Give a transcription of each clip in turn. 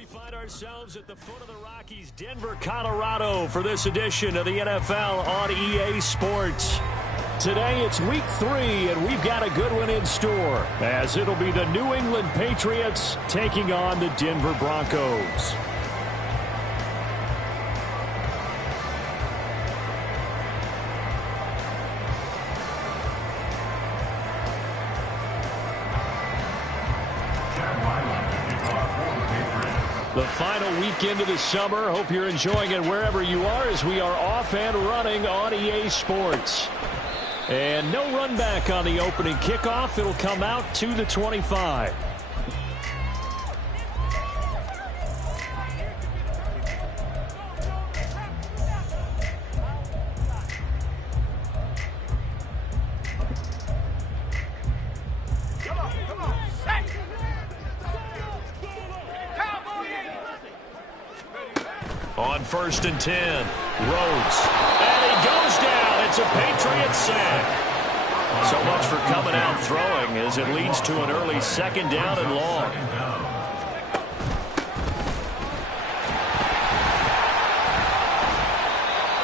We find ourselves at the foot of the Rockies, Denver, Colorado, for this edition of the NFL on EA Sports. Today it's week 3, and we've got a good one in store, as it'll be the New England Patriots taking on the Denver Broncos. The final weekend of the summer. Hope you're enjoying it wherever you are, as we are off and running on EA Sports. And no run back on the opening kickoff. It'll come out to the 25. On 1st and 10, Rhodes, and he goes down. It's a Patriot sack. So much for coming out throwing, as it leads to an early 2nd down and long.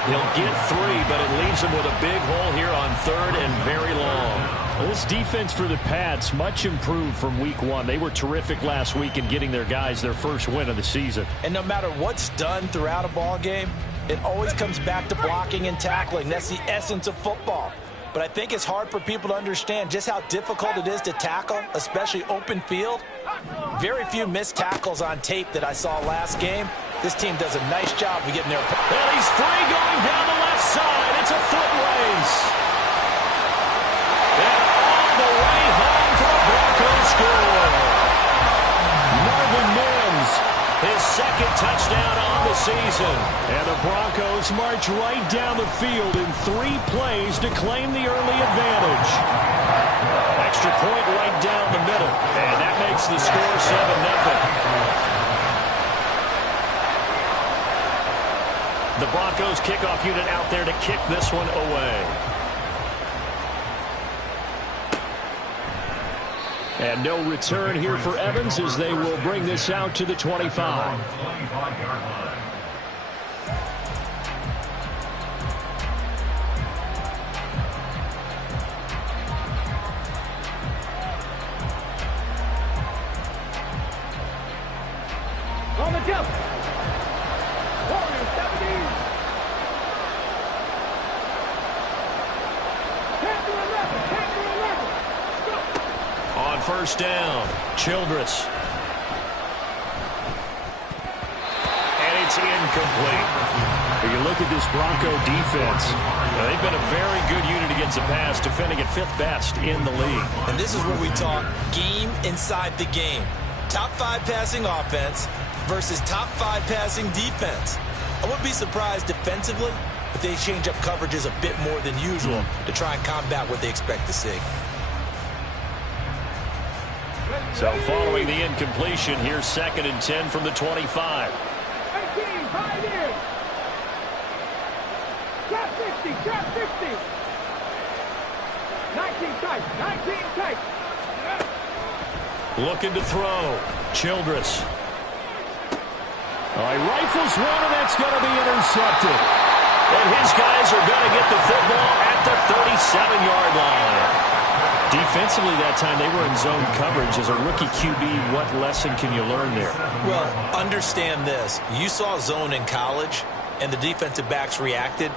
He'll get 3, but it leaves him with a big hole here on 3rd and very long. Well, this defense for the Pats, much improved from week 1. They were terrific last week in getting their guys their first win of the season. And no matter what's done throughout a ball game, it always comes back to blocking and tackling. That's the essence of football. But I think it's hard for people to understand just how difficult it is to tackle, especially open field. Very few missed tackles on tape that I saw last game. This team does a nice job of getting there. And he's free going down the left side. It's a foot race. And all the way home for a Broncos score. Marvin Mims, his 2nd touchdown on the season. And the Broncos march right down the field in 3 plays to claim the early advantage. Extra point right down the middle. And that makes the score 7-0. The Broncos kickoff unit out there to kick this one away. And no return here for Evans, as they will bring this out to the 25. On the jump. Warriors 17. On 1st down, Childress. And it's incomplete. When you look at this Bronco defense, they've been a very good unit against the pass, defending at 5th best in the league. And this is where we talk game inside the game. Top 5 passing offense versus top 5 passing defense. I wouldn't be surprised defensively if they change up coverages a bit more than usual to try and combat what they expect to see. So following the incompletion, here's 2nd and 10 from the 25. 18, 5 in. Trap 50, trap 50. 19 tight, 19 tight. Looking to throw. Childress. He rifles one, and that's going to be intercepted. And his guys are going to get the football at the 37-yard line. Defensively that time, they were in zone coverage. As a rookie QB, what lesson can you learn there? Well, understand this. You saw zone in college, and the defensive backs reacted,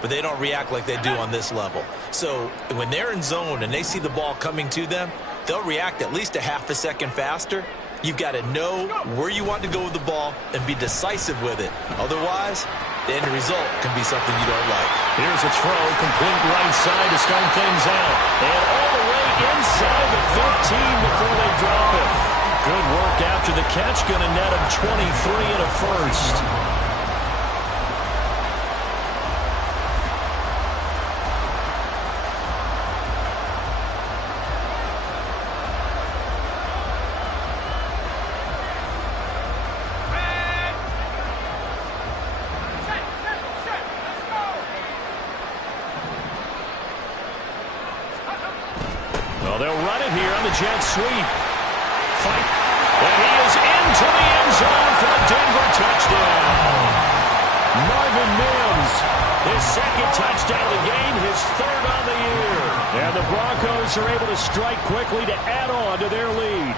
but they don't react like they do on this level. So when they're in zone and they see the ball coming to them, they'll react at least a half a second faster. You've got to know where you want to go with the ball and be decisive with it. Otherwise, the end result can be something you don't like. Here's a throw, complete right side to start things out. And all the way inside the 15 before they drop it. Good work after the catch, going to net him 23 and a first. Well, they'll run it here on the jet sweep. Fight. And he is into the end zone for second touchdown of the game, his third on the year. And the Broncos are able to strike quickly to add on to their lead.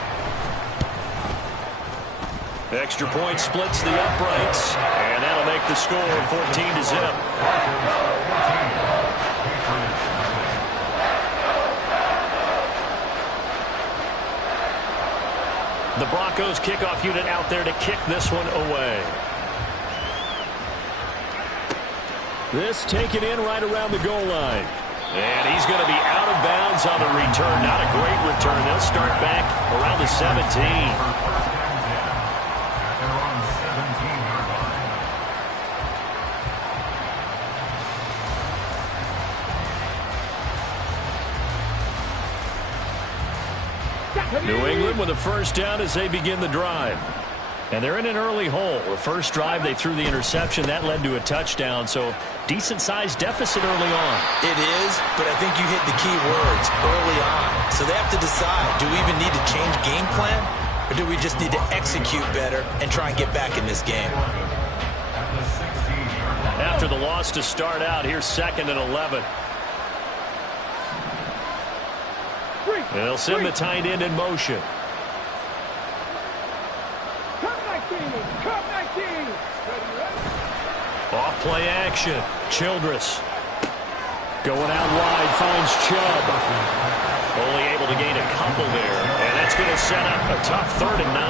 Extra point splits the uprights, and that'll make the score 14-0. The Broncos kickoff unit out there to kick this one away. This taken in right around the goal line. And he's going to be out of bounds on the return. Not a great return. They'll start back around the 17. New England with a first down as they begin the drive. And they're in an early hole. The first drive, they threw the interception. That led to a touchdown. So decent-sized deficit early on. It is, but I think you hit the key words early on. So they have to decide, do we even need to change game plan? Or do we just need to execute better and try and get back in this game? After the loss to start out, here's 2nd and 11. And they'll send the tight end in motion. Off play action. Childress. Going out wide, finds Chubb. Only able to gain a couple there. And that's going to set up a tough 3rd and 9.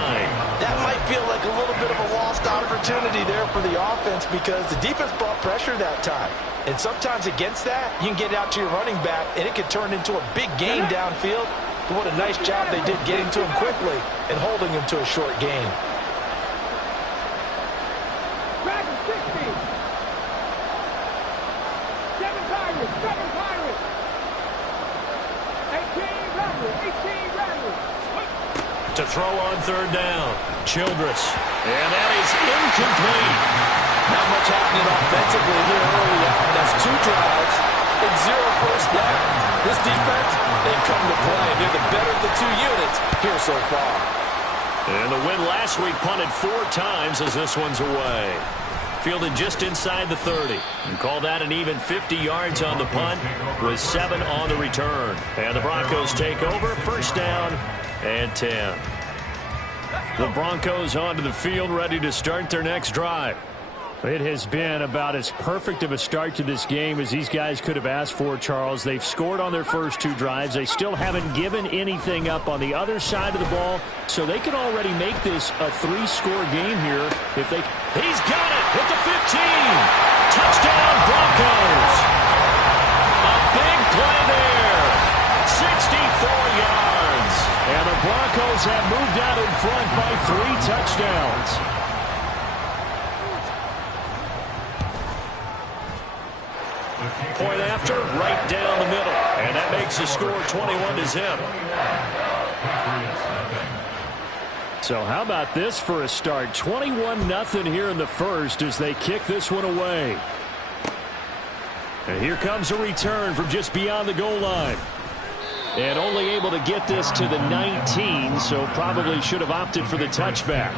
That might feel like a little bit of a lost opportunity there for the offense because the defense brought pressure that time. And sometimes against that, you can get out to your running back, and it can turn into a big gain downfield. But what a nice job they did getting to him quickly and holding him to a short gain. To throw on 3rd down. Childress. And that is incomplete. Not much happening offensively here early on. That's 2 drives and 0 first down. This defense, they've come to play. They're the better of the 2 units here so far. And the win last week punted 4 times as this one's away. Fielded just inside the 30. And call that an even 50 yards on the punt with 7 on the return. And the Broncos take over. First down and 10. The Broncos onto the field ready to start their next drive. It has been about as perfect of a start to this game as these guys could have asked for, Charles. They've scored on their first 2 drives. They still haven't given anything up on the other side of the ball, so they can already make this a 3-score game here if they... He's got it at the 15. Touchdown, Broncos. A big play there. 64 yards. And the Broncos have moved out in front by 3 touchdowns. Point after, right down the middle. And that makes the score 21-0. So how about this for a start? 21-0 here in the first as they kick this one away. And here comes a return from just beyond the goal line. And only able to get this to the 19, so probably should have opted for the touchback.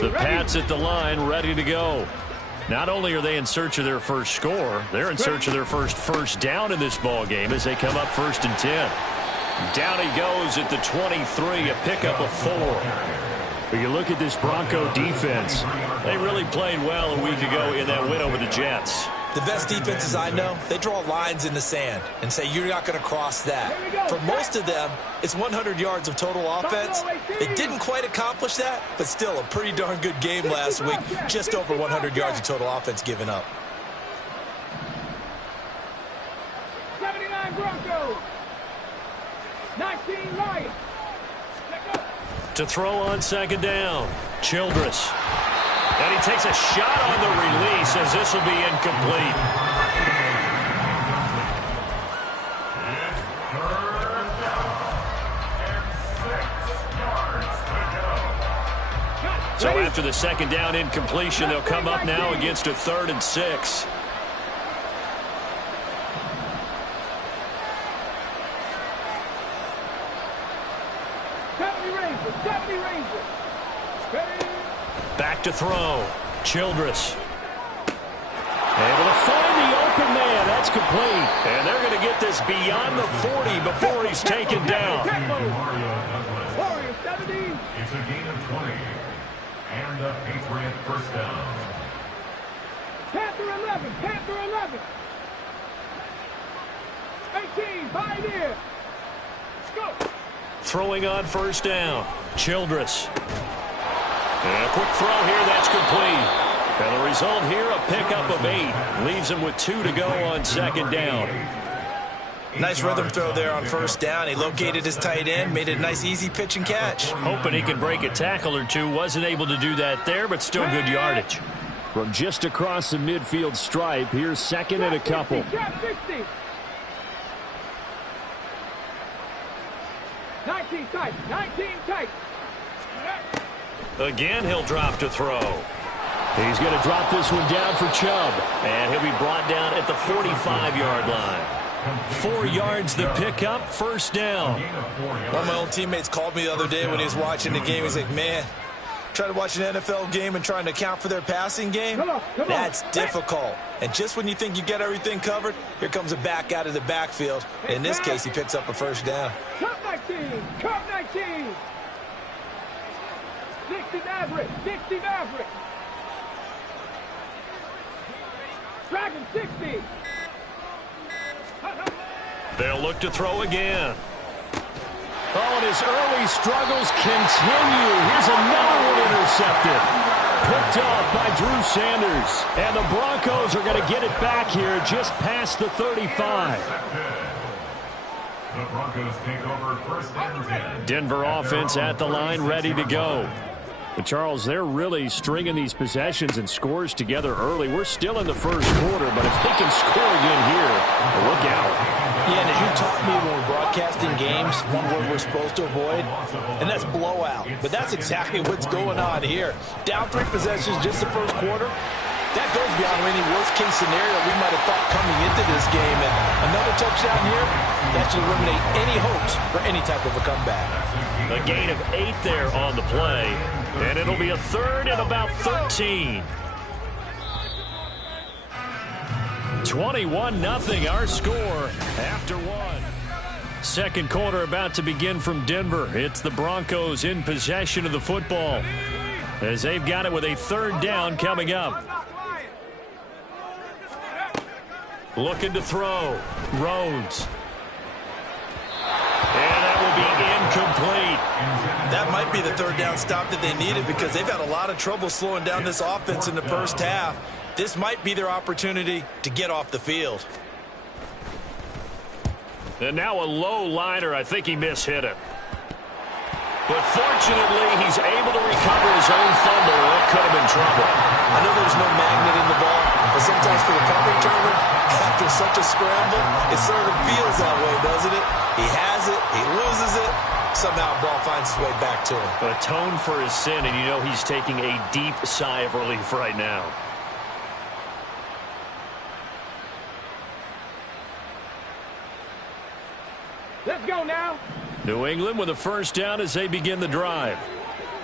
The Pats at the line, ready to go. Not only are they in search of their first score, they're in search of their first down in this ball game as they come up 1st and 10. Down he goes at the 23, a pickup of 4. But you look at this Bronco defense, they really played well a week ago in that win over the Jets. The best defenses I know, they draw lines in the sand and say you're not going to cross that. For most of them, it's 100 yards of total offense. They didn't quite accomplish that, but still a pretty darn good game last week. Just over 100 yards of total offense given up. 79 Broncos. 19 Lions. To throw on 2nd down, Childress. And he takes a shot on the release as this will be incomplete. So after the second down incompletion. They'll come up now against a 3rd and 6. Back to throw. Childress. Able to find the open man. That's complete. And they're going to get this beyond the 40 before he's taken down. It's a gain of 20. And the Patriot first down. Panther 11. Panther 11. 18. Pioneer. Let's go. Throwing on first down. Childress. And a quick throw here. That's complete. And the result here, a pickup of 8. Leaves him with 2 to go on second down. Nice rhythm throw there on first down. He located his tight end, made it a nice easy pitch and catch. Hoping he can break a tackle or two. Wasn't able to do that there, but still good yardage. From just across the midfield stripe, here's second and a couple. 19 tight. 19 tight. Again, he'll drop to throw. He's going to drop this one down for Chubb. And he'll be brought down at the 45-yard line. 4 yards the pickup, first down. One of my old teammates called me the other day when he was watching the game. He's like, man, trying to watch an NFL game and trying to account for their passing game, that's difficult. And just when you think you get everything covered, here comes a back out of the backfield. In this case, he picks up a first down. Cup 19. Cup 19. 60 Maverick. 60 Maverick. Dragon 60. They'll look to throw again. Oh, and his early struggles continue. Here's another one intercepted. Picked off by Drew Sanders. And the Broncos are going to get it back here just past the 35. The Broncos take over first and 10. Denver offense at the line, ready to go. But Charles, they're really stringing these possessions and scores together early. We're still in the first quarter, but if they can score again here, look out. Yeah, and as you taught me when we're broadcasting games, one word we're supposed to avoid, and that's blowout. But that's exactly what's going on here. Down 3 possessions just the first quarter. That goes beyond any worst-case scenario we might have thought coming into this game. And another touchdown here, that should eliminate any hopes for any type of a comeback. A gain of 8 there on the play. And it'll be a 3rd and about 13. 21-0 our score after 1. Second quarter about to begin from Denver. It's the Broncos in possession of the football as they've got it with a 3rd down coming up. Looking to throw. Rhodes. And that will be incomplete. That might be the 3rd down stop that they needed because they've had a lot of trouble slowing down this offense in the first half. This might be their opportunity to get off the field. And now a low liner. I think he mishit it. But fortunately, he's able to recover his own fumble. That could have been trouble. I know there's no magnet in the ball, but sometimes for the punt returner, after such a scramble, it sort of feels that way, doesn't it? He has it, he loses it, somehow the ball finds its way back to him. Atone for his sin, and you know he's taking a deep sigh of relief right now. Let's go now. New England with a first down as they begin the drive.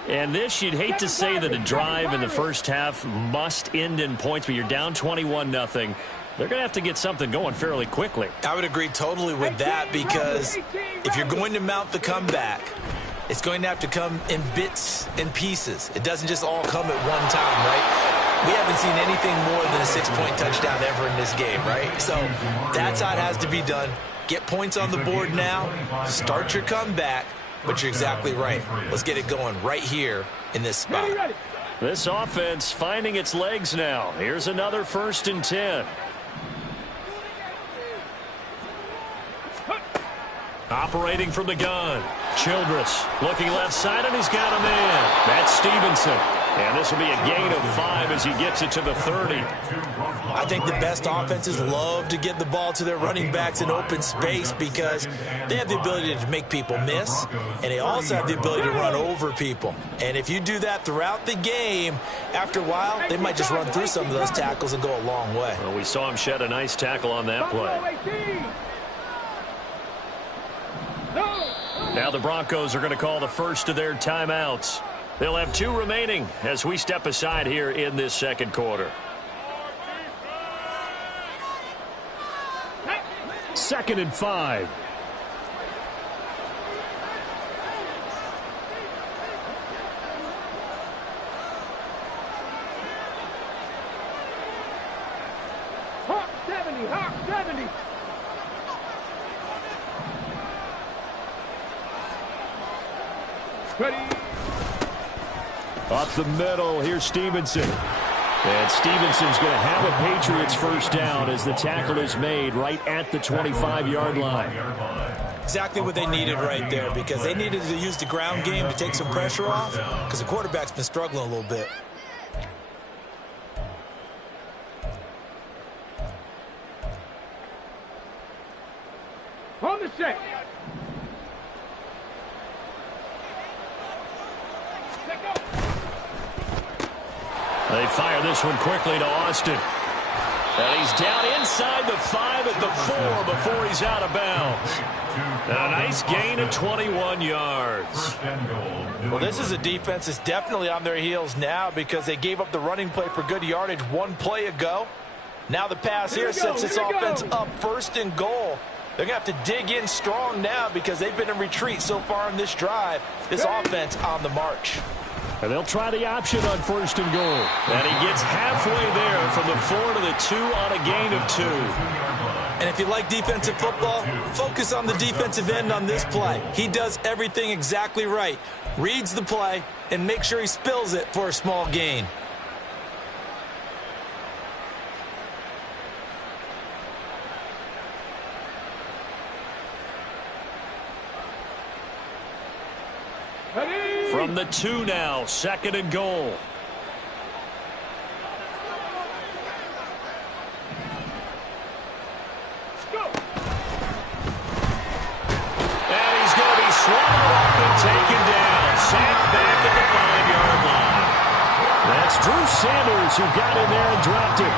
And this, you'd hate to say that a drive in the first half must end in points, but you're down 21-0. They're going to have to get something going fairly quickly. I would agree totally with that because if you're going to mount the comeback, it's going to have to come in bits and pieces. It doesn't just all come at one time, right? We haven't seen anything more than a 6-point touchdown ever in this game, right? So that's how it has to be done. Get points on the board now, start your comeback, but you're exactly right. Let's get it going right here in this spot. This offense finding its legs now. Here's another 1st and 10. Operating from the gun. Childress looking left side, and he's got a man. That's Stevenson. And this will be a gain of 5 as he gets it to the 30. I think the best offenses love to get the ball to their running backs in open space because they have the ability to make people miss, and they also have the ability to run over people. And if you do that throughout the game, after a while, they might just run through some of those tackles and go a long way. Well, we saw him shed a nice tackle on that play. Now the Broncos are going to call the first of their timeouts. They'll have 2 remaining as we step aside here in this second quarter. 2nd and 5. Hawk 70, Hawk 70. Ready. Up the middle, here's Stevenson. And Stevenson's going to have a Patriots first down as the tackle is made right at the 25-yard line. Exactly what they needed right there because they needed to use the ground game to take some pressure off because the quarterback's been struggling a little bit. On the set. They fire this one quickly to Austin. And he's down inside the 5 at the 4 before he's out of bounds. And a nice gain of 21 yards. Well, this is a defense that's definitely on their heels now because they gave up the running play for good yardage 1 play ago. Now the pass here sets this offense up 1st and goal. They're going to have to dig in strong now because they've been in retreat so far in this drive. This offense on the march. And they'll try the option on 1st and goal. And he gets halfway there from the 4 to the 2 on a gain of 2. And if you like defensive football, focus on the defensive end on this play. He does everything exactly right. Reads the play and makes sure he spills it for a small gain. From the 2 now, 2nd and goal. And he's going to be swallowed up and taken down. Sacked back at the 5-yard line. That's Drew Sanders who got in there and dropped him.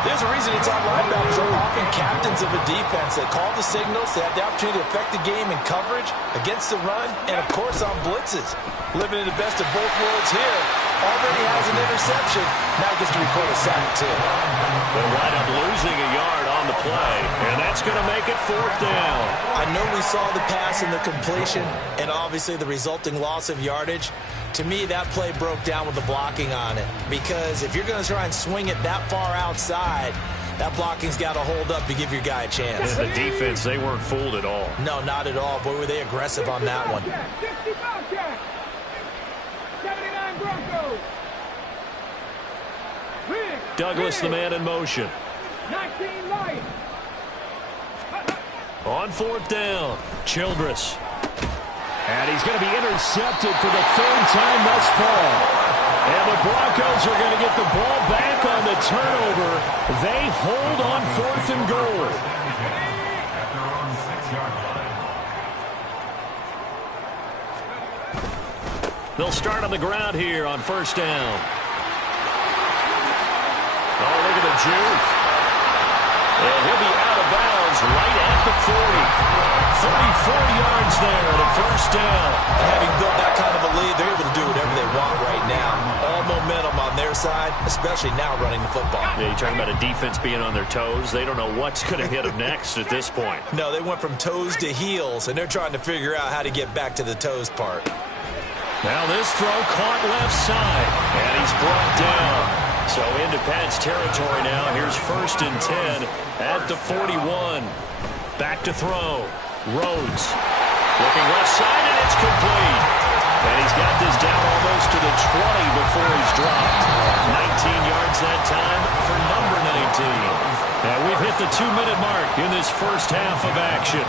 There's a reason it's on linebackers are often captains of a defense. They call the signals. They have the opportunity to affect the game in coverage, against the run, and, of course, on blitzes. Living in the best of both worlds here. Already has an interception. Now gets to record a sack, too. They'll wind up losing a yard on the play, and that's going to make it 4th down. I know we saw the pass and the completion, and obviously the resulting loss of yardage. To me, that play broke down with the blocking on it. Because if you're going to try and swing it that far outside, that blocking's got to hold up to give your guy a chance. The defense, they weren't fooled at all. No, not at all. Boy, were they aggressive on that one. 65 Jack. 79 Broncos. Douglas, the man in motion. 19 Lions. On 4th down, Childress. And he's going to be intercepted for the 3rd time thus far. And the Broncos are going to get the ball back on the turnover. They hold on 4th and goal. They'll start on the ground here on 1st down. Oh, look at the juke. And he'll be out of bounds right at the 40. 34 yards there at a 1st down. And having built that kind of a lead, they're able to do whatever they want right now. All momentum on their side, especially now running the football. Yeah, you're talking about a defense being on their toes. They don't know what's going to hit them next at this point. No, they went from toes to heels, and they're trying to figure out how to get back to the toes part. Now this throw caught left side, and he's brought down. So into Pat's territory now. Here's 1st and 10 at the 41. Back to throw. Rhodes looking left side, and it's complete. And he's got this down almost to the 20 before he's dropped. 19 yards that time for number 19. And we've hit the 2-minute mark in this first half of action.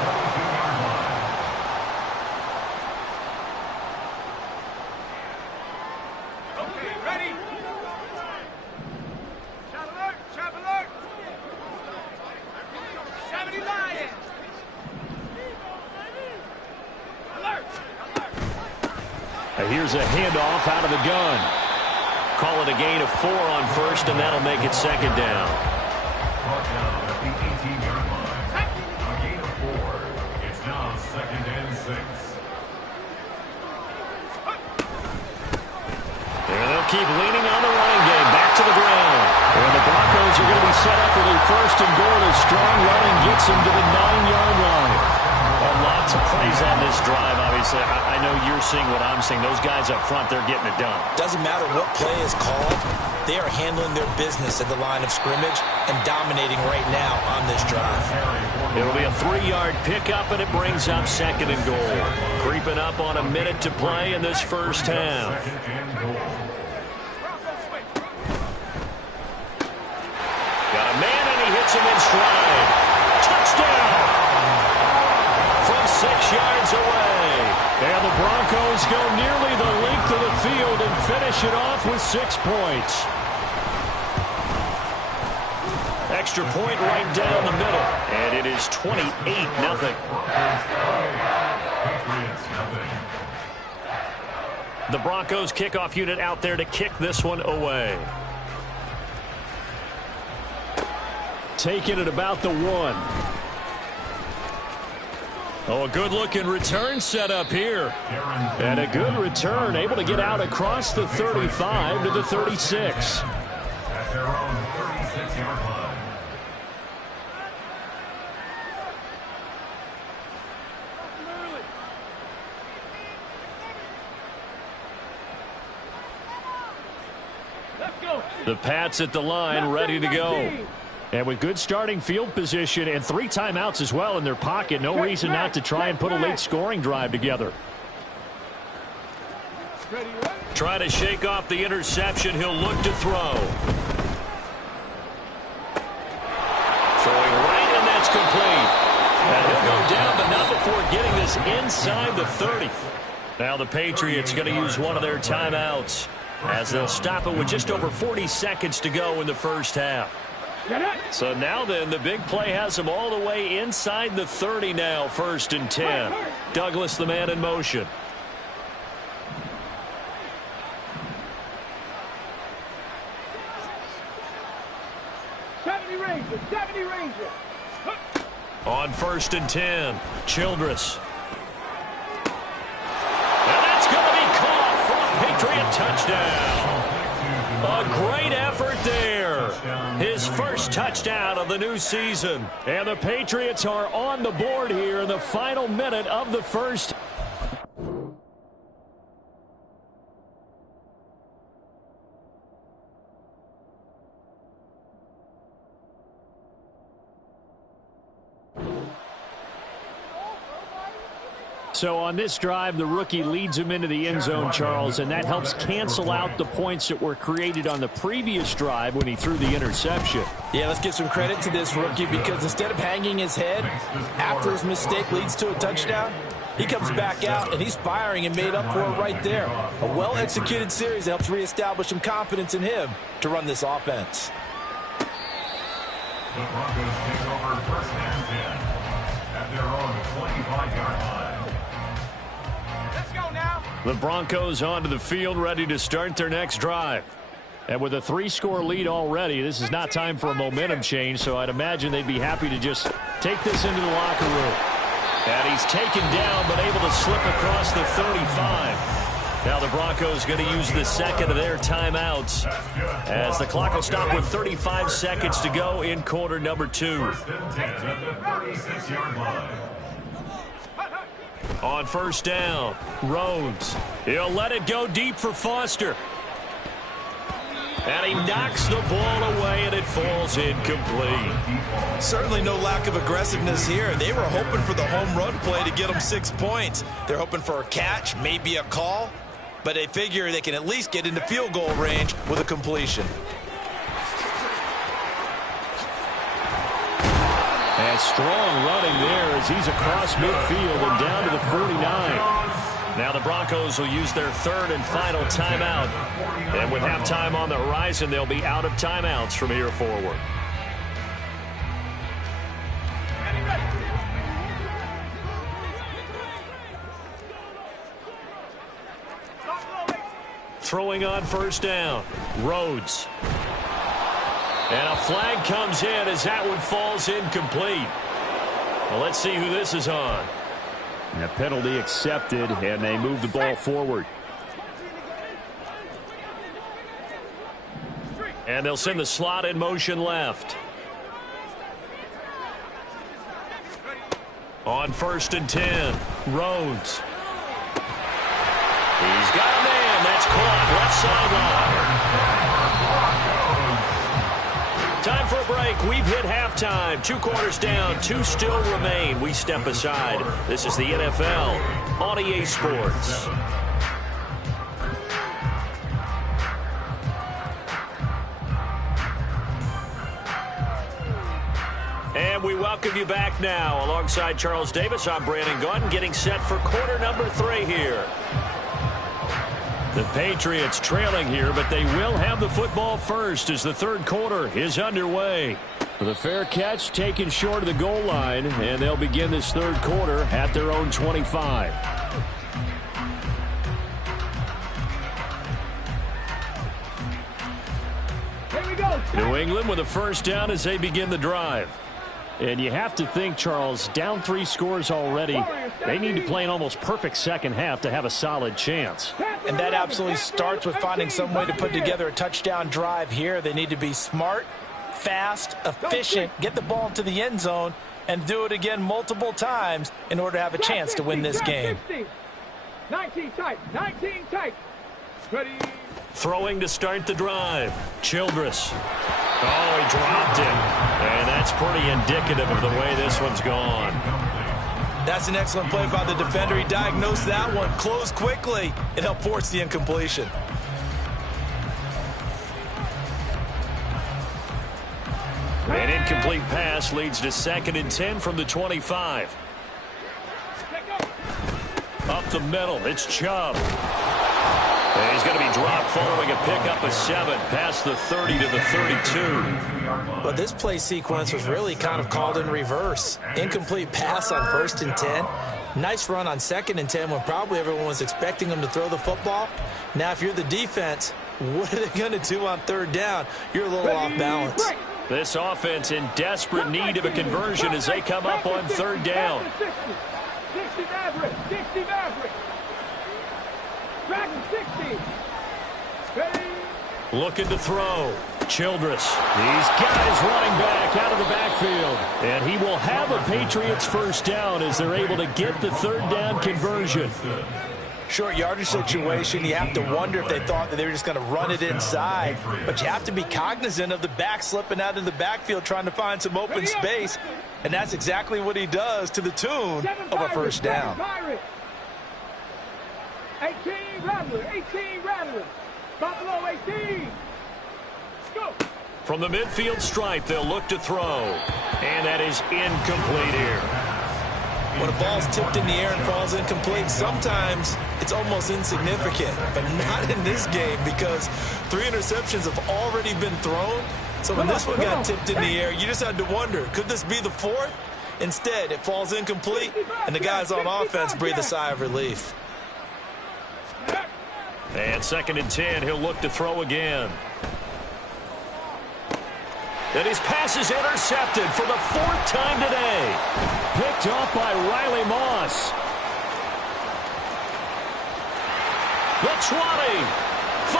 here's a handoff out of the gun. Call it a gain of 4 on first, and that'll make it second down. Brought down at the 18-yard line. A gain of 4. It's now second and 6. And they'll keep leaning on the running game. Back to the ground. And the Broncos are going to be set up with a first and goal as strong running gets them to the 9-yard line. Lots of plays on this drive, obviously. I know you're seeing what I'm seeing. Those guys up front, they're getting it done. Doesn't matter what play is called. They are handling their business at the line of scrimmage and dominating right now on this drive. It'll be a 3-yard pickup, and it brings up second and goal. Creeping up on a minute to play in this first half. Got a man, and he hits him in stride. Touchdown! From 6 yards away. And the Broncos go nearly the length of the field and finish it off with 6 points. Extra point right down the middle. And it is 28-0. The Broncos kickoff unit out there to kick this one away. Taking it about the 1. Oh, a good-looking return set up here. And a good return, able to get out across the 35 to the 36. At their own 36-yard line. Let's go. The Pats at the line, ready to go. And with good starting field position and 3 timeouts as well in their pocket, no reason not to try and put a late scoring drive together. Try to shake off the interception. He'll look to throw. Throwing right, and that's complete. And he'll go down, but not before getting this inside the 30. Now the Patriots going to use one of their timeouts as they'll stop it with just over 40 seconds to go in the first half. So now then, the big play has them all the way inside the 30 now, 1st and 10. Douglas, the man in motion. Ranger. On 1st and 10, Childress. And that's going to be caught for a Patriot touchdown. A great effort there. His first touchdown of the new season. And the Patriots are on the board here in the final minute of the first. So on this drive, the rookie leads him into the end zone, Charles, and that helps cancel out the points that were created on the previous drive when he threw the interception. Yeah, let's give some credit to this rookie because instead of hanging his head after his mistake leads to a touchdown, he comes back out and he's firing and made up for it right there. A well-executed series that helps reestablish some confidence in him to run this offense. The Broncos take over 1st and 10 at their own 25-yard line. The Broncos onto the field, ready to start their next drive. And with a 3-score lead already, this is not time for a momentum change, so I'd imagine they'd be happy to just take this into the locker room. And he's taken down, but able to slip across the 35. Now the Broncos going to use the second of their timeouts as the clock will stop with 35 seconds to go in quarter number 2. 1st and 10 at the 36-yard line. On 1st down, Rhodes. He'll let it go deep for Foster. And he knocks the ball away, and it falls incomplete. Certainly no lack of aggressiveness here. They were hoping for the home run play to get them 6 points. They're hoping for a catch, maybe a call, but they figure they can at least get into field goal range with a completion. And strong running there as he's across midfield and down to the 49. Now the Broncos will use their 3rd and final timeout. And with halftime on the horizon, they'll be out of timeouts from here forward. throwing on first down. Rhodes. And a flag comes in as that one falls incomplete. Well, let's see who this is on. And a penalty accepted, and they move the ball forward. And they'll send the slot in motion left. On first and 10, Rhodes. He's got a man. That's caught left sideline. Time for a break. We've hit halftime. 2 quarters down. 2 still remain. We step aside. This is the NFL on EA Sports. And we welcome you back now. Alongside Charles Davis, I'm Brandon Gunn, getting set for quarter number 3 here. The Patriots trailing here, but they will have the football first as the third quarter is underway. With a fair catch taken short of the goal line, and they'll begin this third quarter at their own 25. Here we go. New England with a first down as they begin the drive. And you have to think, Charles, down 3 scores already. They need to play an almost perfect second half to have a solid chance. And that absolutely starts with finding some way to put together a touchdown drive here. They need to be smart, fast, efficient, get the ball into the end zone, and do it again multiple times in order to have a chance to win this game. 19 tight, 19 tight. Ready. Throwing to start the drive. Childress. Oh, he dropped him. And that's pretty indicative of the way this one's gone. That's an excellent play by the defender. He diagnosed that one, closed quickly, and helped force the incompletion. An incomplete pass leads to 2nd and 10 from the 25. Up the middle, it's Chubb. And he's going to be dropped following a pickup of 7 past the 30 to the 32. But this play sequence was really kind of called in reverse. Incomplete pass on 1st and 10. Nice run on 2nd and 10 when probably everyone was expecting him to throw the football. Now, if you're the defense, what are they going to do on 3rd down? You're a little off balance. This offense in desperate need of a conversion as they come up on 3rd down. 60 Maverick, 60 Maverick. Dragon 60. Ready. Looking to throw. Childress. He's got his running back out of the backfield. And he will have a Patriots first down as they're able to get the 3rd down conversion. Short yardage situation, you have to wonder if they thought that they were just going to run it inside. But you have to be cognizant of the back slipping out of the backfield trying to find some open space. And that's exactly what he does to the tune of a first down. 18 Rattler, 18 Rattler. Buffalo 18. Go. From the midfield stripe, they'll look to throw. And that is incomplete here. When a ball's tipped in the air and falls incomplete, sometimes it's almost insignificant, but not in this game because 3 interceptions have already been thrown. So when this one got tipped in the air, you just had to wonder, could this be the 4th? Instead, it falls incomplete, and the guys on offense breathe a sigh of relief. And 2nd and 10, he'll look to throw again. And his pass is intercepted for the 4th time today. Picked off by Riley Moss. The 20. 5.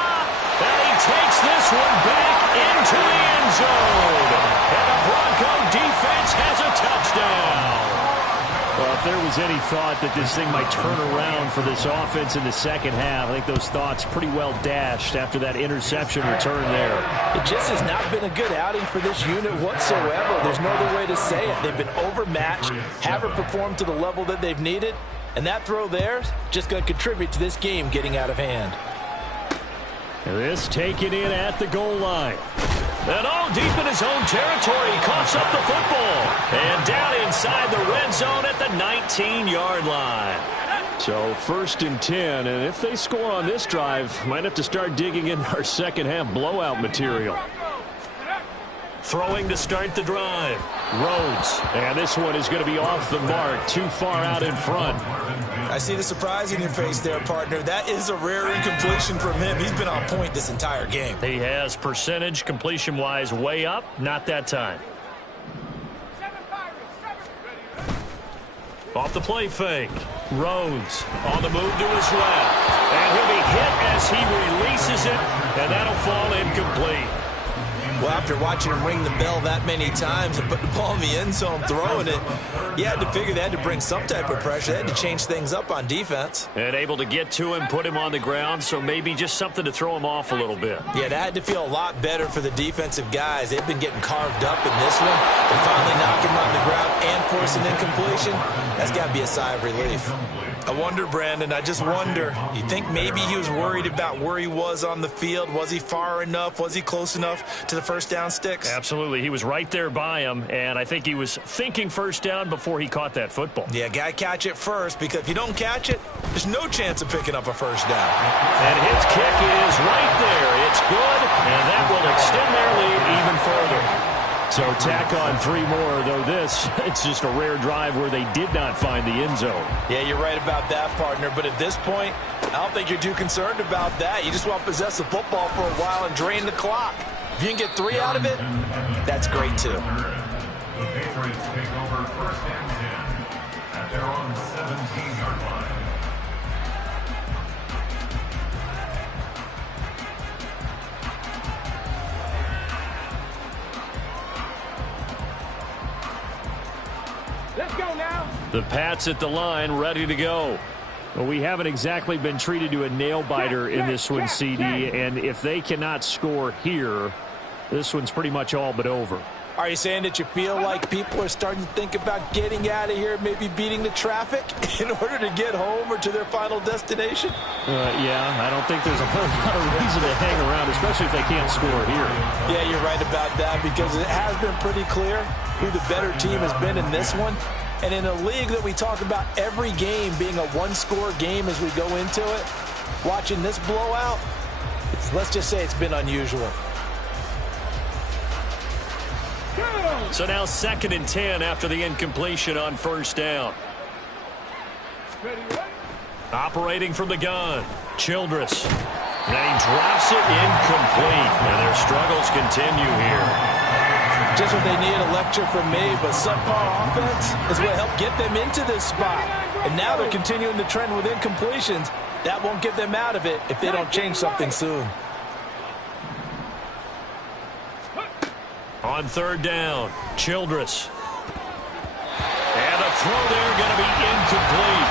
And he takes this one back into the end zone. And the Bronco defense has a touchdown. Well, if there was any thought that this thing might turn around for this offense in the second half, I think those thoughts pretty well dashed after that interception return there. It just has not been a good outing for this unit whatsoever. There's no other way to say it. They've been overmatched, haven't performed to the level that they've needed, and that throw there is just going to contribute to this game getting out of hand. This taken in at the goal line. And all deep in his own territory, he coughs up the football. And down inside the red zone at the 19-yard line. So 1st and 10, and if they score on this drive, might have to start digging in our second half blowout material. Throwing to start the drive. Rhodes. And this one is going to be off the mark, too far out in front. I see the surprise in your face there, partner. That is a rare incompletion from him. He's been on point this entire game. He has percentage completion-wise way up. Not that time. Off the play fake. Rhodes on the move to his left. And he'll be hit as he releases it, and that'll fall incomplete. Well, after watching him ring the bell that many times and put the ball in the end zone throwing it, you had to figure they had to bring some type of pressure. They had to change things up on defense. And able to get to him, put him on the ground, so maybe just something to throw him off a little bit. Yeah, that had to feel a lot better for the defensive guys. They've been getting carved up in this one. But finally knocking him on the ground and forcing incompletion, that's got to be a sigh of relief. I wonder, Brandon, I just wonder, you think maybe he was worried about where he was on the field? Was he far enough? Was he close enough to the first down sticks? Absolutely. He was right there by him, and I think he was thinking first down before he caught that football. Yeah, got to catch it first, because if you don't catch it, there's no chance of picking up a first down. And his kick is right there. It's good, and that will extend their lead even further. So tack on 3 more, though this, it's just a rare drive where they did not find the end zone. Yeah, you're right about that, partner. But at this point, I don't think you're too concerned about that. You just want to possess the football for a while and drain the clock. If you can get 3 out of it, that's great, too. The Patriots take over first and 10 at their own 17-yard line. Let's go now. The Pats at the line, ready to go. Well, we haven't exactly been treated to a nail-biter in this one, CD, and if they cannot score here, this one's pretty much all but over. Are you saying that you feel like people are starting to think about getting out of here, maybe beating the traffic in order to get home or to their final destination? Yeah, I don't think there's a whole lot of reason to hang around, especially if they can't score here. Yeah, you're right about that, because it has been pretty clear who the better team has been in this one. And in a league that we talk about every game being a one-score game as we go into it, watching this blowout, let's just say it's been unusual. So now 2nd and 10 after the incompletion on first down. Operating from the gun, Childress. And he drops it incomplete. And their struggles continue here. Just what they need, a lecture from me, but subpar offense is what helped get them into this spot. And now they're continuing the trend with incompletions. That won't get them out of it if they don't change something soon. On 3rd down, Childress. And the throw there going to be incomplete.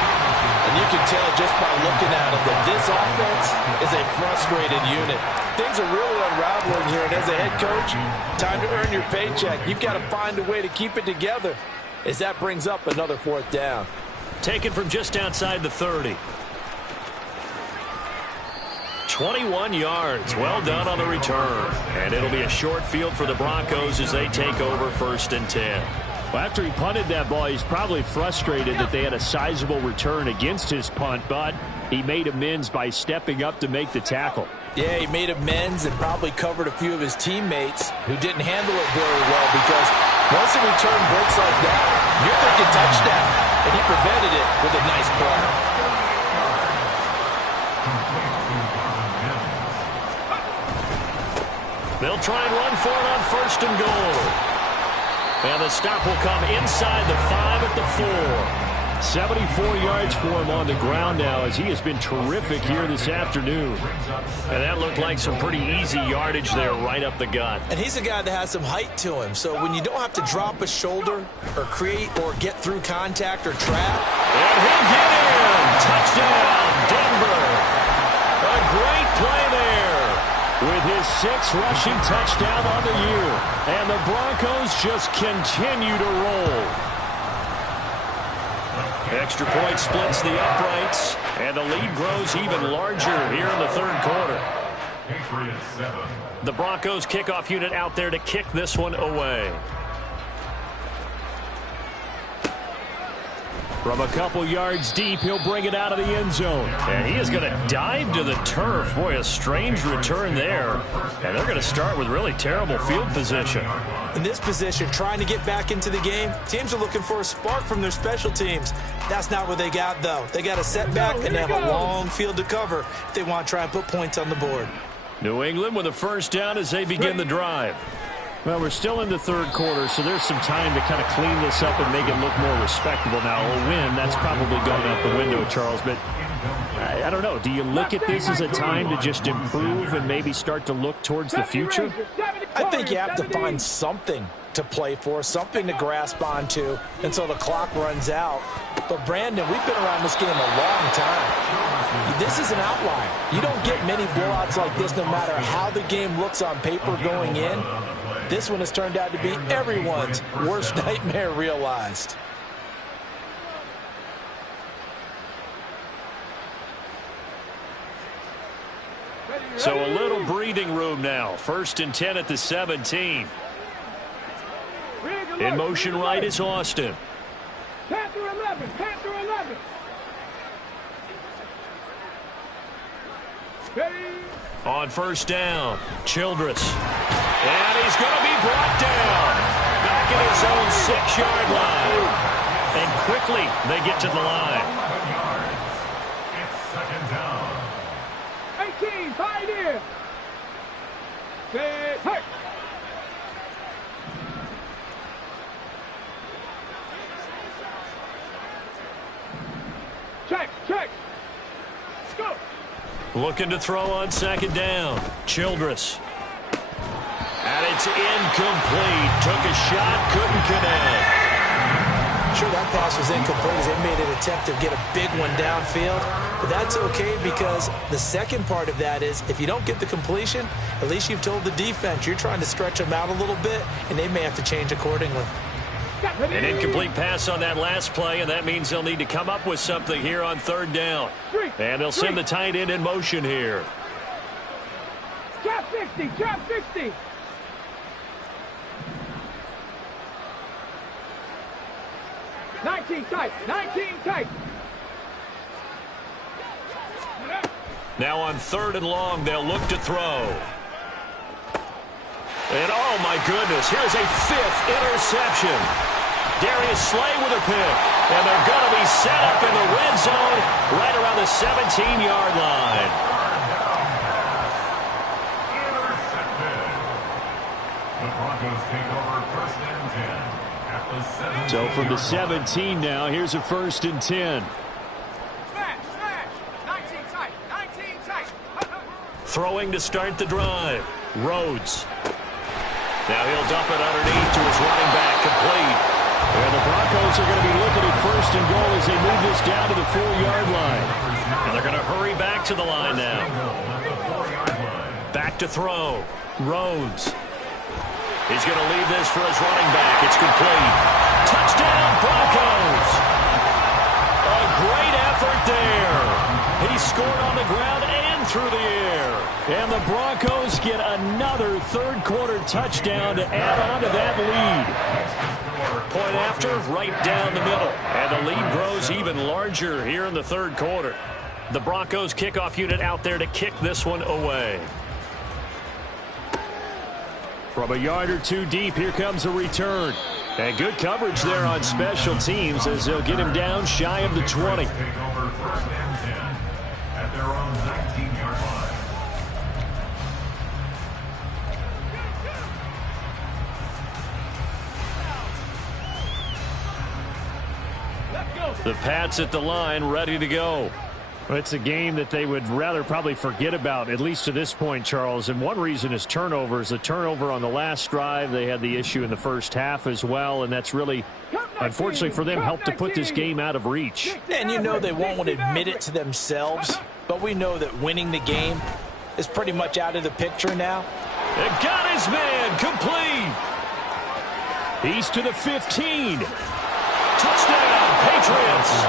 And you can tell just by looking at them that this offense is a frustrated unit. Things are really unraveling here, and as a head coach, time to earn your paycheck. You've got to find a way to keep it together as that brings up another 4th down. Taken from just outside the 30. 21 yards. Well done on the return. And it'll be a short field for the Broncos as they take over 1st and 10. Well, after he punted that ball, he's probably frustrated that they had a sizable return against his punt, but he made amends by stepping up to make the tackle. Yeah, he made amends and probably covered a few of his teammates who didn't handle it very well, because once a return breaks like that, you're thinking touchdown, and he prevented it with a nice play. They'll try and run for it on 1st and goal. And the stop will come inside the 5 at the 4. 74 yards for him on the ground now, as he has been terrific here this afternoon. And that looked like some pretty easy yardage there right up the gut. And he's a guy that has some height to him, so when you don't have to drop a shoulder or create or get through contact or trap. And he'll get in. Touchdown, Denver. A great play there, with his 6th rushing touchdown on the year. And the Broncos just continue to roll. Extra point splits the uprights, and the lead grows even larger here in the 3rd quarter. Patriots 7. The Broncos kickoff unit out there to kick this one away. From a couple yards deep, he'll bring it out of the end zone. And he is going to dive to the turf. Boy, a strange return there. And they're going to start with really terrible field position. In this position, trying to get back into the game, teams are looking for a spark from their special teams. That's not what they got, though. They got a setback, and they have a long field to cover if they want to try and put points on the board. New England with a first down as they begin the drive. Well, we're still in the third quarter, so there's some time to kind of clean this up and make it look more respectable. Now, a win, that's probably gone out the window, Charles, but I don't know. Do you look at this as a time to just improve and maybe start to look towards the future? I think you have to find something to play for, something to grasp onto until the clock runs out. But, Brandon, we've been around this game a long time. This is an outlier. You don't get many blowouts like this no matter how the game looks on paper going in. This one has turned out to be everyone's worst nightmare realized. So a little breathing room now. 1st and 10 at the 17. In motion right is Austin. Panther 11, Panther 11. On 1st down, Childress. And he's going to be brought down. Back at his own 6-yard line. And quickly they get to the line. It's 2nd down. 18, pioneer. Hey. Check. Let's go. Looking to throw on 2nd down. Childress. And it's incomplete. Took a shot, couldn't connect. Sure, that pass was incomplete as they made an attempt to get a big one downfield. But that's okay because the second part of that is if you don't get the completion, at least you've told the defense you're trying to stretch them out a little bit, and they may have to change accordingly. An incomplete pass on that last play, and that means they'll need to come up with something here on 3rd down. And they'll send the tight end in motion here. Trap 60. 19 tight. Now on 3rd and long, they'll look to throw. And oh my goodness, here's a 5th interception. Darius Slay with a pick. And they're going to be set up in the red zone right around the 17-yard line. Intercepted. The Broncos take over 1st and 10 at the 17. So from the 17 now, here's a 1st and 10. Smash. 19 tight. Throwing to start the drive. Rhodes. Now he'll dump it underneath to his running back, complete. And the Broncos are going to be looking at 1st and goal as they move this down to the 4-yard line. And they're going to hurry back to the line now. Back to throw. Rhodes. He's going to leave this for his running back. It's complete. Touchdown, Broncos! A great effort there. He scored on the ground and through the air. And the Broncos get another third-quarter touchdown to add on to that lead. Point after, right down the middle. And the lead grows even larger here in the 3rd quarter. The Broncos kickoff unit out there to kick this one away. From a yard or two deep, here comes a return. And good coverage there on special teams as they'll get him down shy of the 20. Take over 1st and 10 at their own 19-yard line. The Pats at the line, ready to go. It's a game that they would rather probably forget about, at least to this point, Charles. And one reason is turnovers. The turnover on the last drive, they had the issue in the first half as well, and that's really, unfortunately for them, helped to put this game out of reach. And you know they won't admit it to themselves, but we know that winning the game is pretty much out of the picture now. And got his man, complete. He's to the 15. Touchdown, Patriots.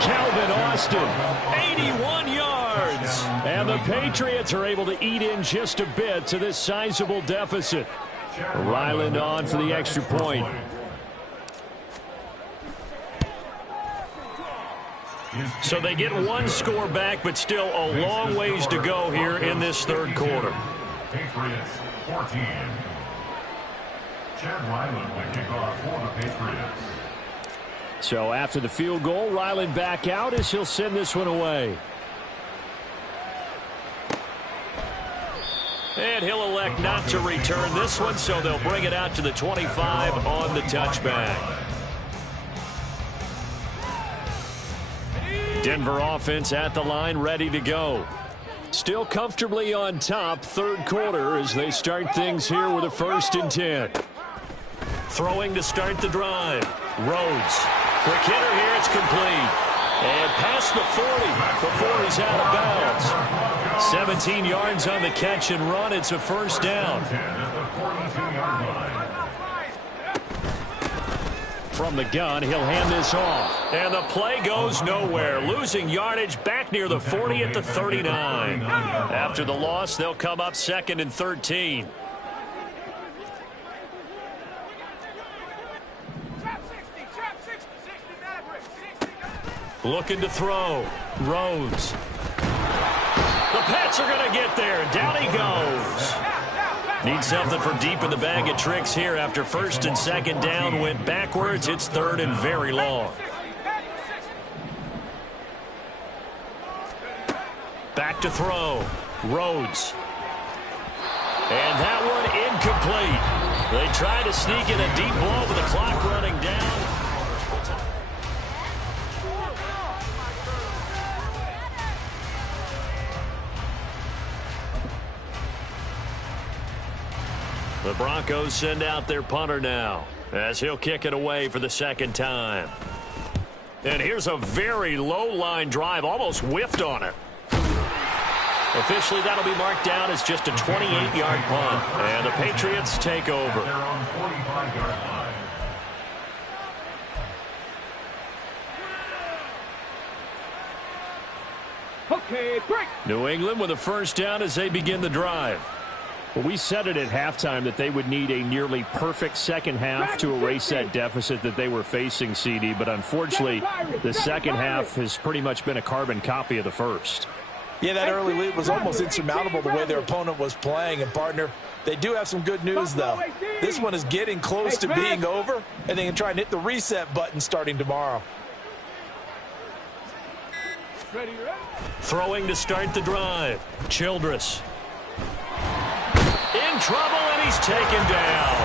Calvin Austin, 81 yards. And the Patriots are able to eat in just a bit to this sizable deficit. Ryland on for the extra point. So they get one score back, but still a long ways to go here in this third quarter. Patriots 14. Chad Ryland will kick off for the Patriots. So after the field goal, Ryland back out as he'll send this one away. And he'll elect not to return this one, so they'll bring it out to the 25 on the touchback. Denver offense at the line, ready to go. Still comfortably on top, third quarter as they start things here with a 1st and 10. Throwing to start the drive. Rhodes. Quick hitter here, it's complete. And past the 40 before he's out of bounds. 17 yards on the catch and run. It's a 1st down. From the gun, he'll hand this off. And the play goes nowhere. Losing yardage back near the 40 at the 39. After the loss, they'll come up 2nd and 13. Looking to throw. Rhodes. The Pats are going to get there. Down he goes. Need something from deep in the bag of tricks here after 1st and 2nd down. Went backwards. It's 3rd and very long. Back to throw. Rhodes. And that one incomplete. They try to sneak in a deep ball with the clock running down. The Broncos send out their punter now as he'll kick it away for the 2nd time. And here's a very low-line drive, almost whiffed on it. Officially, that'll be marked down as just a 28-yard punt. And the Patriots take over. They're on the 45-yard line. Okay, break. New England with a 1st down as they begin the drive. Well, we said it at halftime that they would need a nearly perfect second half to erase that deficit that they were facing, CD. But unfortunately, the second half has pretty much been a carbon copy of the first. Yeah, that early lead was almost insurmountable the way their opponent was playing. And, partner, they do have some good news, though. This one is getting close to being over, and they can try and hit the reset button starting tomorrow. Throwing to start the drive. Childress. In trouble, and he's taken down.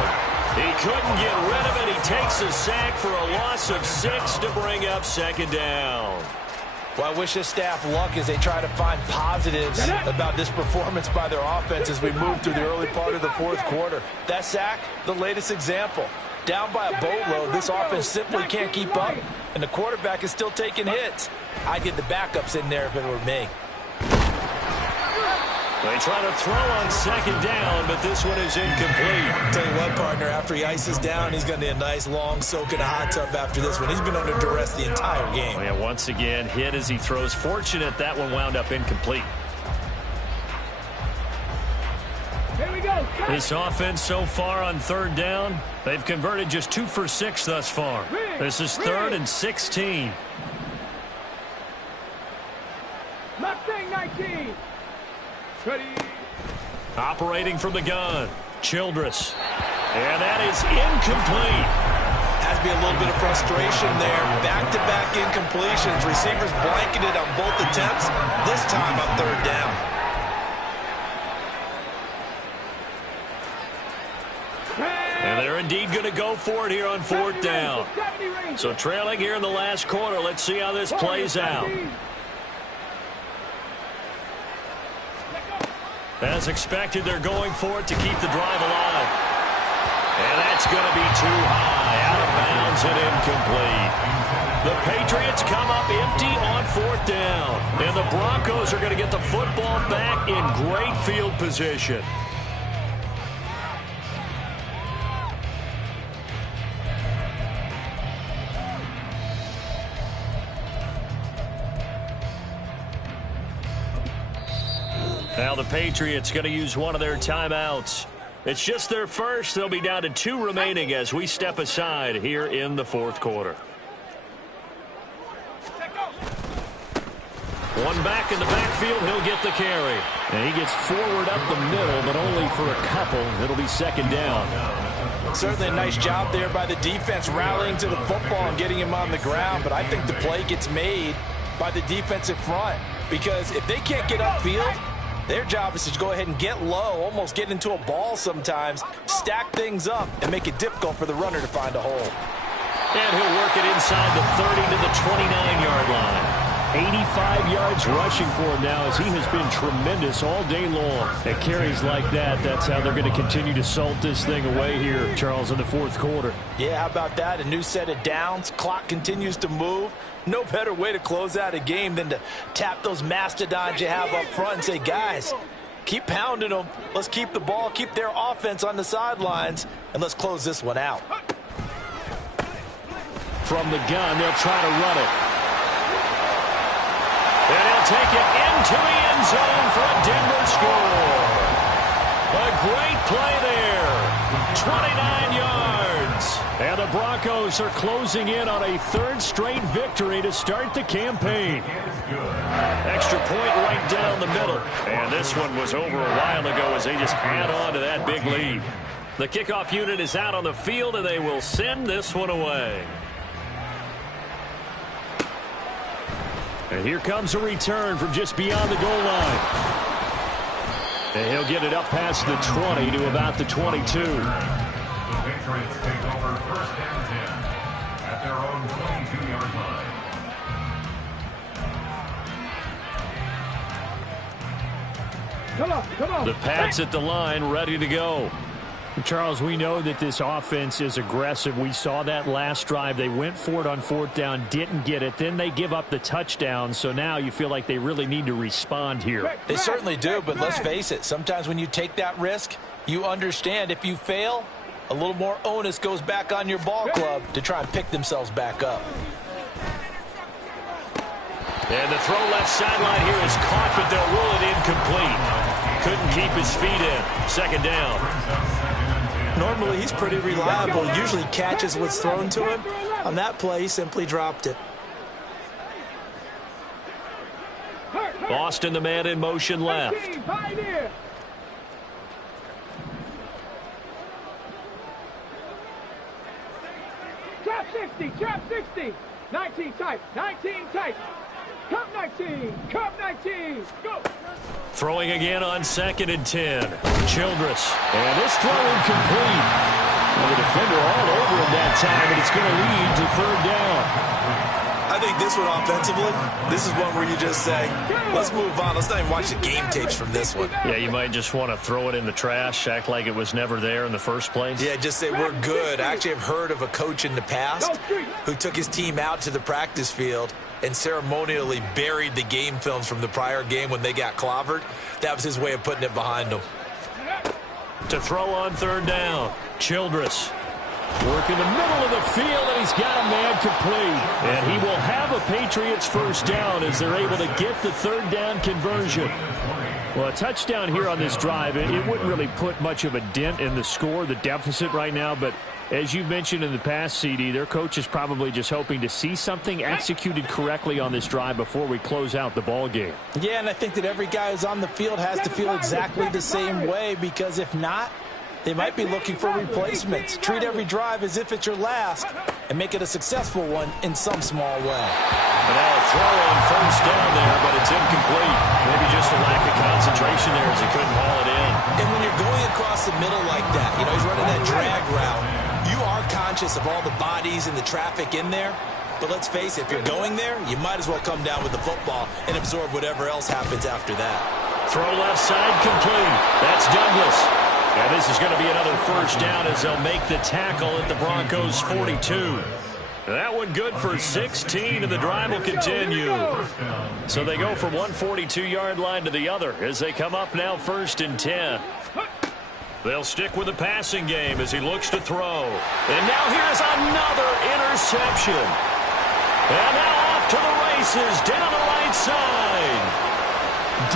He couldn't get rid of it. He takes a sack for a loss of 6 to bring up 2nd down. Well, I wish this staff luck as they try to find positives about this performance by their offense as we move through the early part of the 4th quarter. That sack, the latest example. Down by a boatload, this offense simply can't keep up, and the quarterback is still taking hits. I'd get the backups in there if it were me. They try to throw on 2nd down, but this one is incomplete. Tell you what, partner, after he ices down, he's going to need a nice long soak in a hot tub after this one. He's been under duress the entire game. Oh, yeah, once again, hit as he throws. Fortunate that one wound up incomplete. Here we go. This offense so far on 3rd down, they've converted just 2 for 6 thus far. This is 3rd and 16. Mustang 19. Ready. Operating from the gun. Childress. And that is incomplete. Has to be a little bit of frustration there. Back-to-back incompletions. Receivers blanketed on both attempts. This time on 3rd down. And they're indeed going to go for it here on 4th down. So trailing here in the last quarter. Let's see how this plays out. As expected, they're going for it to keep the drive alive. And that's going to be too high. Out of bounds and incomplete. The Patriots come up empty on 4th down. And the Broncos are going to get the football back in great field position. Now the Patriots going to use one of their timeouts. It's just their first. They'll be down to 2 remaining as we step aside here in the 4th quarter. One back in the backfield, he'll get the carry. And he gets forward up the middle, but only for a couple. It'll be second down. Certainly a nice job there by the defense rallying to the football and getting him on the ground, but I think the play gets made by the defensive front because if they can't get upfield, their job is to go ahead and get low, almost get into a ball sometimes, stack things up, and make it difficult for the runner to find a hole. And he'll work it inside the 30 to the 29-yard line. 85 yards rushing for him now as he has been tremendous all day long. At carries like that, that's how they're going to continue to salt this thing away here, Charles, in the fourth quarter. Yeah, how about that? A new set of downs. Clock continues to move. No better way to close out a game than to tap those mastodons you have up front and say, guys, keep pounding them. Let's keep the ball, keep their offense on the sidelines, and let's close this one out. From the gun, they'll try to run it. And he'll take it into the end zone for a Denver score. A great play there. 29 yards. And the Broncos are closing in on a third straight victory to start the campaign. Extra point right down the middle. And this one was over a while ago as they just add on to that big lead. The kickoff unit is out on the field, and they will send this one away. And here comes a return from just beyond the goal line. And he'll get it up past the 20 to about the 22. The Patriots take over first and 10 at their own 22-yard line. Come on. The Pats at the line, ready to go. Charles, we know that this offense is aggressive. We saw that last drive. They went for it on fourth down, didn't get it. Then they give up the touchdown. So now you feel like they really need to respond here. They certainly do, but let's face it. Sometimes when you take that risk, you understand if you fail, a little more onus goes back on your ball club to try and pick themselves back up. And the throw left sideline here is caught, but they'll rule it incomplete. Couldn't keep his feet in. Second down. Normally, he's pretty reliable. Usually catches what's thrown to him. On that play, he simply dropped it. Boston, the man in motion left. Trap 60. 19 tight. Cup 19. Go. Throwing again on 2nd and 10. Childress. And this throw incomplete. Well, the defender all over him that time, and it's going to lead to third down. I think this one offensively, this is one where you just say, let's move on. Let's not even watch the game tapes from this one. Yeah, you might just want to throw it in the trash, act like it was never there in the first place. Yeah, just say we're good. I actually have heard of a coach in the past who took his team out to the practice field and ceremonially buried the game films from the prior game when they got clobbered. That was his way of putting it behind them. To throw on third down, Childress. Work in the middle of the field, and he's got a man complete. And he will have a Patriots first down as they're able to get the third down conversion. Well, a touchdown here on this drive, it wouldn't really put much of a dent in the score, the deficit right now, but as you mentioned in the past, CD, their coach is probably just hoping to see something executed correctly on this drive before we close out the ball game. Yeah, and I think that every guy who's on the field has to feel exactly the same way, because if not, they might be looking for replacements. Treat every drive as if it's your last and make it a successful one in some small way. And now a throw on first down there, but it's incomplete. Maybe just a lack of concentration there as he couldn't haul it in. And when you're going across the middle like that, you know, he's running that drag route, you are conscious of all the bodies and the traffic in there. But let's face it, if you're going there, you might as well come down with the football and absorb whatever else happens after that. Throw left side complete. That's Douglas. And this is going to be another first down as they'll make the tackle at the Broncos' 42. That one good for 16, and the drive will continue. So they go from one 42-yard line to the other as they come up now 1st and 10. They'll stick with the passing game as he looks to throw. And now here's another interception. And now off to the races down the right side.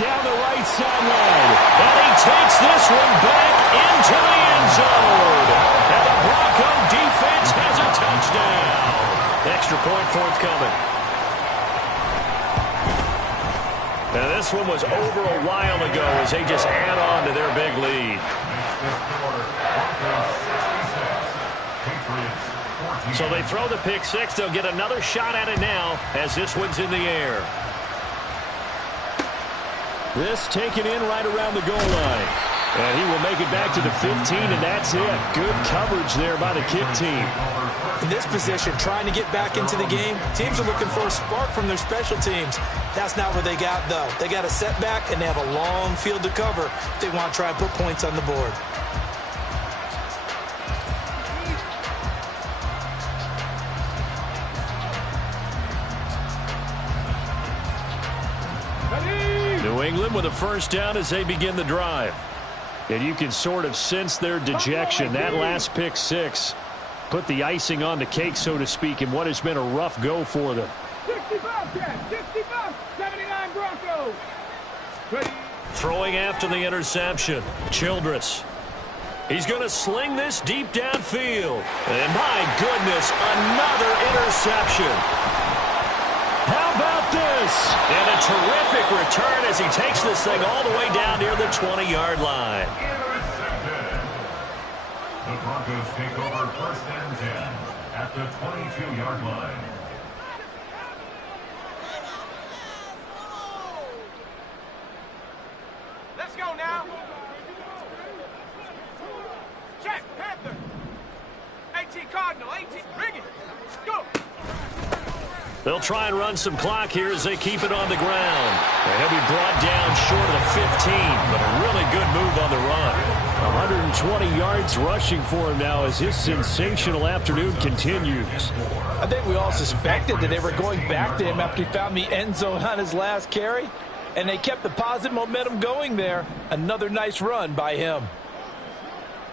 Down the right sideline. And he takes this one back into the end zone. And the Bronco defense has a touchdown. Extra point forthcoming. This one was over a while ago as they just add on to their big lead. So they throw the pick six. They'll get another shot at it now as this one's in the air. This taken in right around the goal line. And he will make it back to the 15, and that's it. Good coverage there by the kick team. In this position, trying to get back into the game, teams are looking for a spark from their special teams. That's not what they got, though. They got a setback, and they have a long field to cover if they want to try and put points on the board. New England with a first down as they begin the drive. And you can sort of sense their dejection. That last pick six put the icing on the cake, so to speak, in what has been a rough go for them. 65, 79 Broncos. Throwing after the interception, Childress. He's going to sling this deep downfield. And my goodness, another interception. How about this? And a terrific return as he takes this thing all the way down near the 20-yard line. The Broncos take over first and 10 at the 22-yard line. Let's go now. Check, Panther. 18 Cardinal, 18, bring it. Go. They'll try and run some clock here as they keep it on the ground. And he'll be brought down short of the 15, but a really good move on the run. 120 yards rushing for him now as his sensational afternoon continues. I think we all suspected that they were going back to him after he found the end zone on his last carry, and they kept the positive momentum going there. Another nice run by him.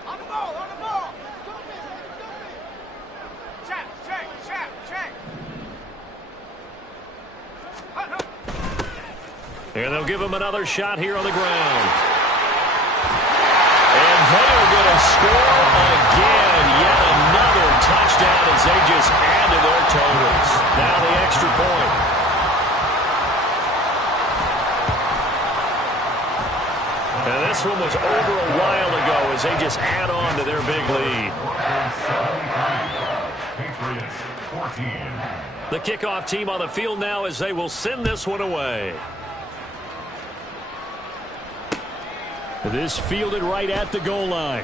On the ball, on the ball. Check, check, check, check. And they'll give him another shot here on the ground. And they're going to score again. Yet another touchdown as they just add to their totals. Now the extra point. And this one was over a while ago as they just add on to their big lead. Patriots 14. The kickoff team on the field now as they will send this one away. This fielded right at the goal line.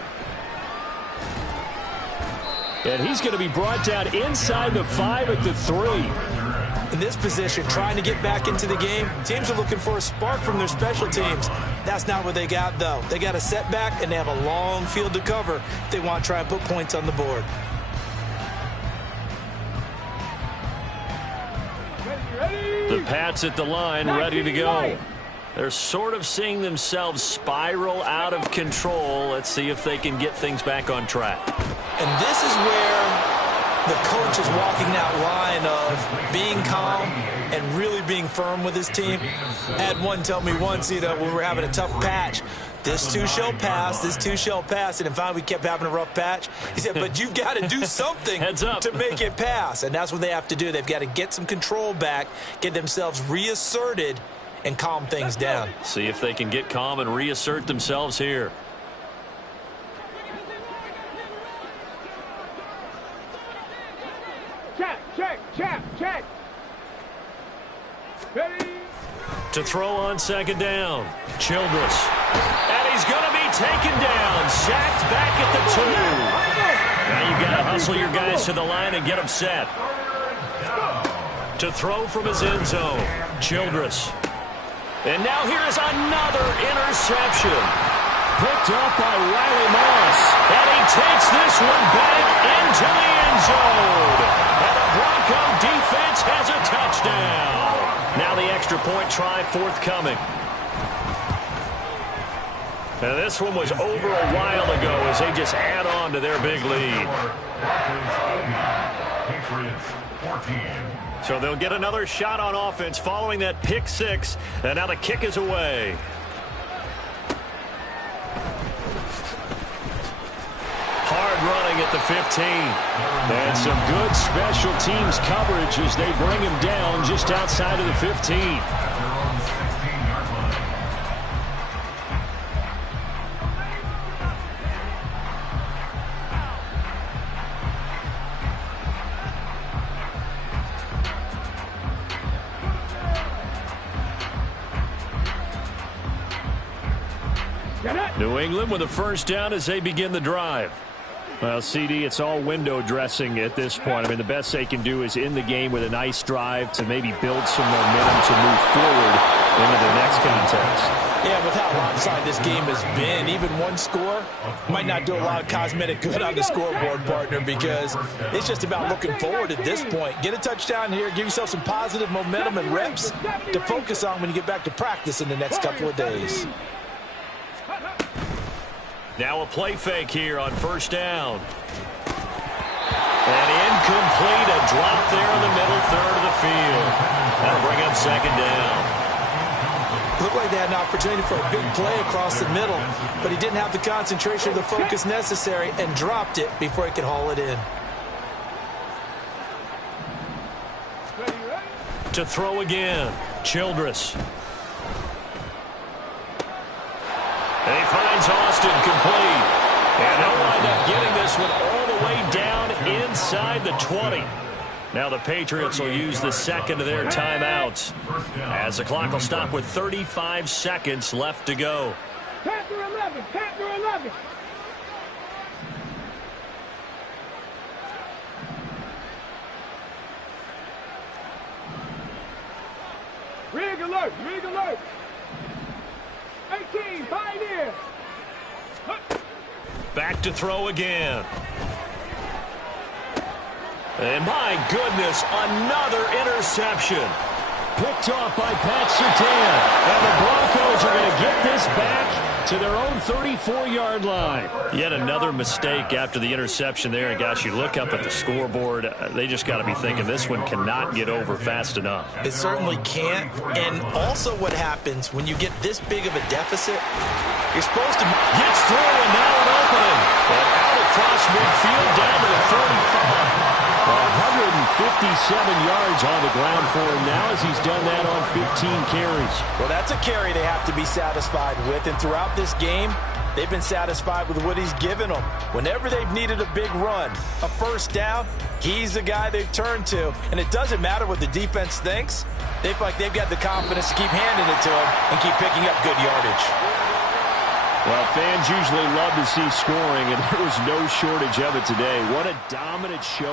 And he's going to be brought down inside the 5 at the 3. In this position, trying to get back into the game, teams are looking for a spark from their special teams. That's not what they got, though. They got a setback, and they have a long field to cover if they want to try and put points on the board. The Pats at the line, ready to go. They're sort of seeing themselves spiral out of control. Let's see if they can get things back on track. And this is where the coach is walking that line of being calm and really being firm with his team. I had one tell me once, when we were having a tough patch, this too shall pass, this too shall pass. And finally we kept having a rough patch. He said, but you've got to do something to make it pass. And that's what they have to do. They've got to get some control back, get themselves reasserted, and calm things down. See if they can get calm and reassert themselves here. Check, check, check, check. Ready? To throw on second down, Childress. And he's going to be taken down, sacked back at the 2. Now you've got to hustle your guys to the line and get them set. To throw from his end zone, Childress. And now here's another interception. Picked up by Riley Moss. And he takes this one back into the end zone. And the Bronco defense has a touchdown. Now the extra point try forthcoming. And this one was over a while ago as they just add on to their big lead. Patriots 14. So they'll get another shot on offense following that pick six. And now the kick is away. Hard running at the 15. And some good special teams coverage as they bring him down just outside of the 15. New England with a first down as they begin the drive. Well, CD, it's all window dressing at this point. I mean, the best they can do is in the game with a nice drive to maybe build some momentum to move forward into the next contest. Yeah, with how lopsided this game has been, even one score might not do a lot of cosmetic good on the scoreboard, partner, because it's just about looking forward at this point. Get a touchdown here, give yourself some positive momentum and reps to focus on when you get back to practice in the next couple of days. Now a play fake here on first down. And incomplete, a drop there in the middle third of the field. That'll bring up second down. Looked like they had an opportunity for a big play across the middle, but he didn't have the concentration or the focus necessary and dropped it before he could haul it in. To throw again, Childress. And he finds Austin complete. And they'll wind up getting this one all the way down inside the 20. Now the Patriots will use the second of their timeouts as the clock will stop with 35 seconds left to go. Panther 11, Panther 11. Rig alert, rig alert. 18, Pioneer. Back to throw again. And my goodness, another interception. Picked off by Pat Surtain. And the Broncos are going to get this back to their own 34-yard line. Yet another mistake after the interception there. And gosh, you look up at the scoreboard, they just got to be thinking this one cannot get over fast enough. It certainly can't. And also what happens when you get this big of a deficit, you're supposed to... Gets through and now an opening. And out across midfield down to the 45. 157 yards on the ground for him now as he's done that on 15 carries. Well, that's a carry they have to be satisfied with. And throughout this game, they've been satisfied with what he's given them. Whenever they've needed a big run, a first down, he's the guy they've turned to. And it doesn't matter what the defense thinks. They feel like they've got the confidence to keep handing it to him and keep picking up good yardage. Well, fans usually love to see scoring, and there was no shortage of it today. What a dominant show.